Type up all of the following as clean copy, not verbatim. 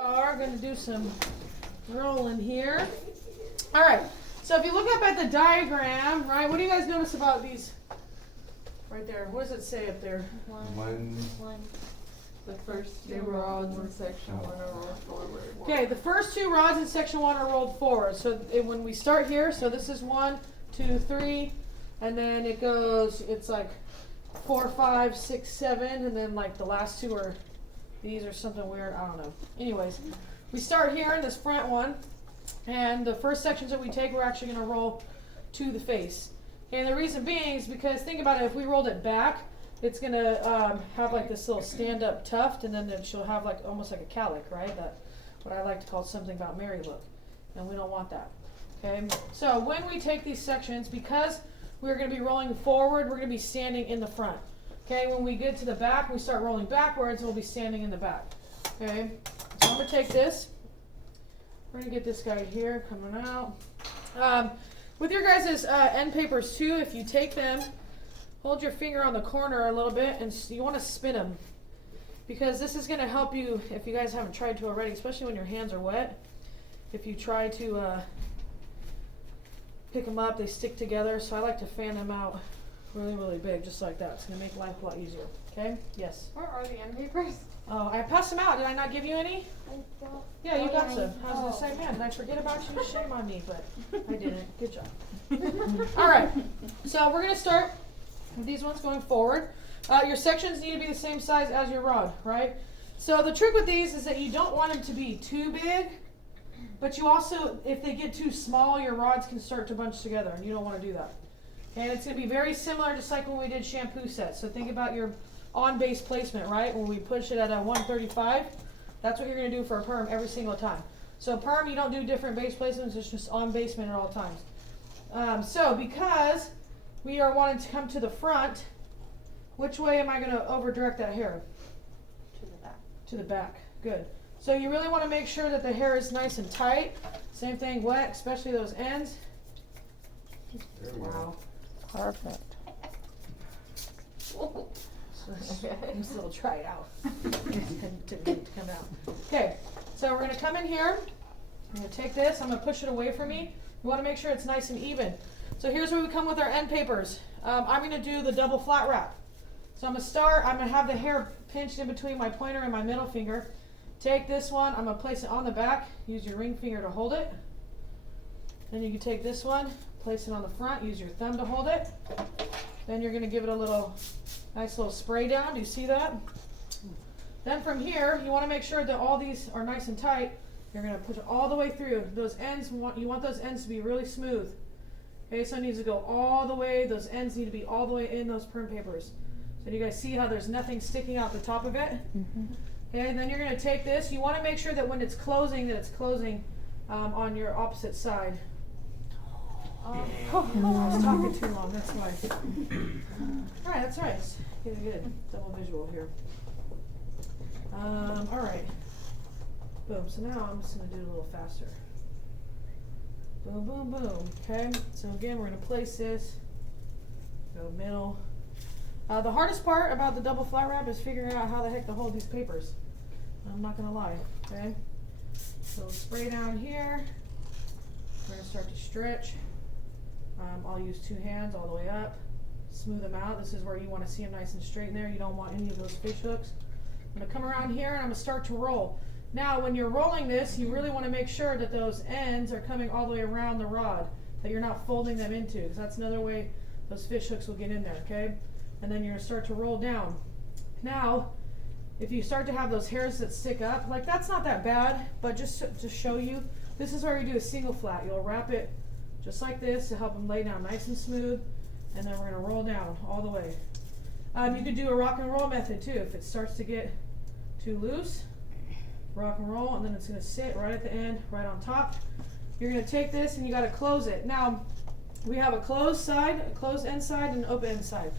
are going to do some rolling here. All right, so if you look up at the diagram, right, what do you guys notice about these right there? What does it say up there? One. The first two rods in section 1 are rolled forward. Okay, the first two rods in section 1 are rolled forward. So when we start here, so this is 1, 2, 3, and then it goes, it's like 4, 5, 6, 7, and then like the last two are, these are something weird, I don't know. Anyways, we start here in this front one, and the first sections that we take, we're actually going to roll to the face. Okay, and the reason being is because, think about it, if we rolled it back, it's going to have like this little stand-up tuft, and then she'll have like almost like a calic, right? That what I like to call something about Mary look, and we don't want that. Okay, so when we take these sections, because we're going to be rolling forward, we're going to be standing in the front. Okay, when we get to the back, we start rolling backwards, and we'll be standing in the back. Okay, so I'm going to take this. We're going to get this guy here coming out. With your guys' end papers too, if you take them, hold your finger on the corner a little bit, and you want to spin them, because this is going to help you if you guys haven't tried to already, especially when your hands are wet. If you try to pick them up, they stick together, so I like to fan them out really, really big, just like that. It's going to make life a lot easier. Okay? Yes? Where are the end papers? Oh, I passed them out. Did I not give you any? I don't. Yeah, you got some. I was Oh. going to say, man, did I forget about you? Shame on me, but I didn't. Good job. All right. So we're going to start with these ones going forward. Your sections need to be the same size as your rod, right? So the trick with these is that you don't want them to be too big, but you also, if they get too small, your rods can start to bunch together, and you don't want to do that. And it's going to be very similar, just like when we did shampoo sets. So think about your on-base placement, right? When we push it at a 135, that's what you're going to do for a perm every single time. So perm, you don't do different base placements, it's just on basement at all times. So because we are wanting to come to the front, which way am I going to over direct that hair? To the back. To the back. Good. So you really want to make sure that the hair is nice and tight. Same thing, wet, especially those ends. There we Wow. Perfect. I'm still try it out. to come out. Okay, so we're going to come in here. I'm going to take this. I'm going to push it away from me. You want to make sure it's nice and even. So here's where we come with our end papers. I'm going to do the double flat wrap. So I'm going to start. I'm going to have the hair pinched in between my pointer and my middle finger. Take this one. I'm going to place it on the back. Use your ring finger to hold it. Then you can take this one, place it on the front. Use your thumb to hold it. Then you're going to give it a little nice little spray down. Do you see that? Then from here, you want to make sure that all these are nice and tight. You're going to push it all the way through. Those ends, you want those ends to be really smooth. Okay, so it needs to go all the way. Those ends need to be all the way in those perm papers. So you guys see how there's nothing sticking out the top of it? Mm-hmm. Okay, and then you're going to take this. You want to make sure that when it's closing, that it's closing on your opposite side. I was talking too long, that's why. Alright, that's right. Let's get a good double visual here. Alright. Boom. So now I'm just going to do it a little faster. Boom, boom, boom. Okay, so again, we're going to place this. Go middle. The hardest part about the double flat wrap is figuring out how the heck to hold these papers. I'm not going to lie. Okay? So spray down here. We're going to start to stretch. I'll use two hands all the way up, smooth them out. This is where you want to see them nice and straight in there. You don't want any of those fish hooks. I'm going to come around here and I'm going to start to roll. Now when you're rolling this, you really want to make sure that those ends are coming all the way around the rod, that you're not folding them into, because that's another way those fish hooks will get in there, okay? And then you're going to start to roll down. Now, if you start to have those hairs that stick up, like that's not that bad, but just to show you, this is where you do a single flat. You'll wrap it just like this to help them lay down nice and smooth, and then we're going to roll down all the way. You could do a rock and roll method too. If it starts to get too loose, rock and roll, and then it's going to sit right at the end, right on top. You're going to take this and you got to close it. Now, we have a closed side, a closed end side, and an open end side.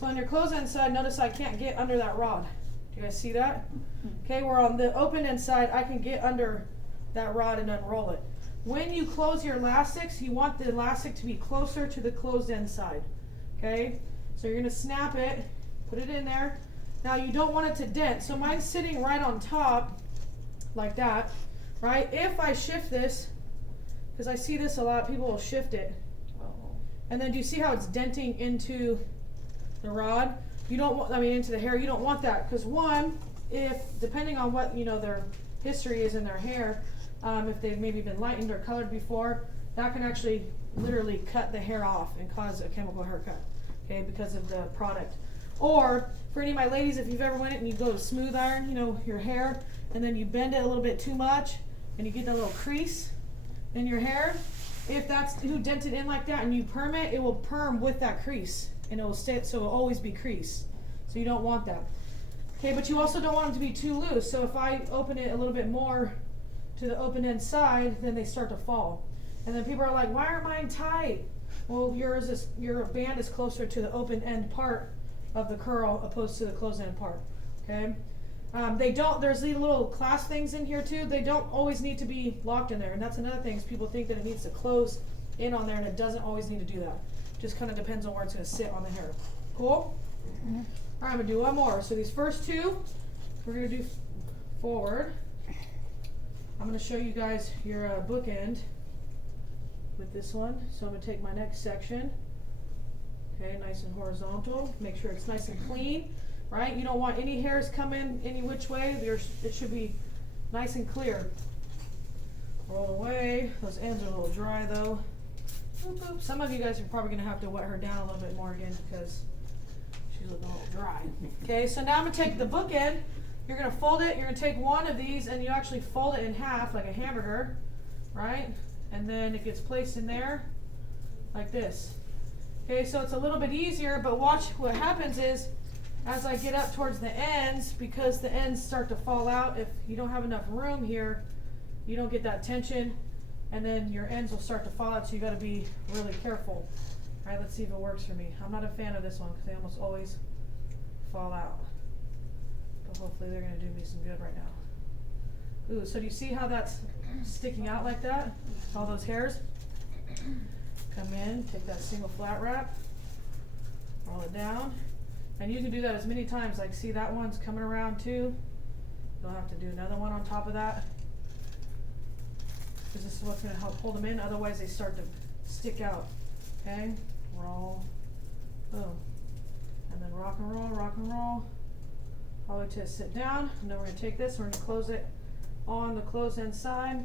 So on your closed end side, notice I can't get under that rod. Do you guys see that? Okay, where on the open end side, I can get under that rod and unroll it. When you close your elastics, you want the elastic to be closer to the closed end side. Okay, so you're going to snap it, put it in there. Now you don't want it to dent, so mine's sitting right on top. like that, right? If I shift this, because I see this a lot, people will shift it. And then do you see how it's denting into the rod? You don't want, into the hair, you don't want that. Because one, if, depending on what, their history is in their hair, if they've maybe been lightened or colored before, that can actually literally cut the hair off and cause a chemical haircut, okay, because of the product. Or, for any of my ladies, if you've ever went it and you go to smooth iron, your hair, and then you bend it a little bit too much, and you get that little crease in your hair, if that's who dented in like that and you perm it, it will perm with that crease and it will stay, so it will always be crease. So you don't want that. Okay, but you also don't want them to be too loose. So if I open it a little bit more to the open end side, then they start to fall. And then people are like, why aren't mine tight? Well, your band is closer to the open end part of the curl opposed to the closed end part. Okay. There's these little clasp things in here too. They don't always need to be locked in there. And that's another thing is people think that it needs to close in on there and it doesn't always need to do that. Just kind of depends on where it's going to sit on the hair. Cool? Mm-hmm. All right, I'm going to do one more. So these first two, we're going to do forward. I'm going to show you guys your bookend with this one. So I'm going to take my next section. Okay, nice and horizontal. Make sure it's nice and clean. Right? You don't want any hairs coming any which way. It should be nice and clear. Roll away. Those ends are a little dry though. Boop, boop. Some of you guys are probably going to have to wet her down a little bit more again because she's looking a little dry. Okay, so now I'm going to take the bookend. You're going to fold it. You're going to take one of these and you actually fold it in half like a hamburger. Right? And then it gets placed in there like this. Okay, so it's a little bit easier, but watch what happens is as I get up towards the ends, because the ends start to fall out, if you don't have enough room here, you don't get that tension, and then your ends will start to fall out, so you got to be really careful. All right, let's see if it works for me. I'm not a fan of this one because they almost always fall out, but hopefully they're going to do me some good right now. Ooh, so do you see how that's sticking out like that? All those hairs? Come in, take that single flat wrap, roll it down. And you can do that as many times, like see that one's coming around too. You'll have to do another one on top of that. Because this is what's going to help hold them in, otherwise they start to stick out. Okay, roll, boom. And then rock and roll, all the way to sit down. And then we're going to take this, we're going to close it on the closed end side.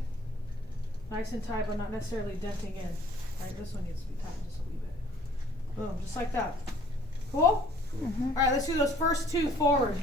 Nice and tight, but not necessarily denting in. Right, this one needs to be tight just a wee bit. Boom, just like that. Cool? Mm-hmm. All right, let's do those first two forward.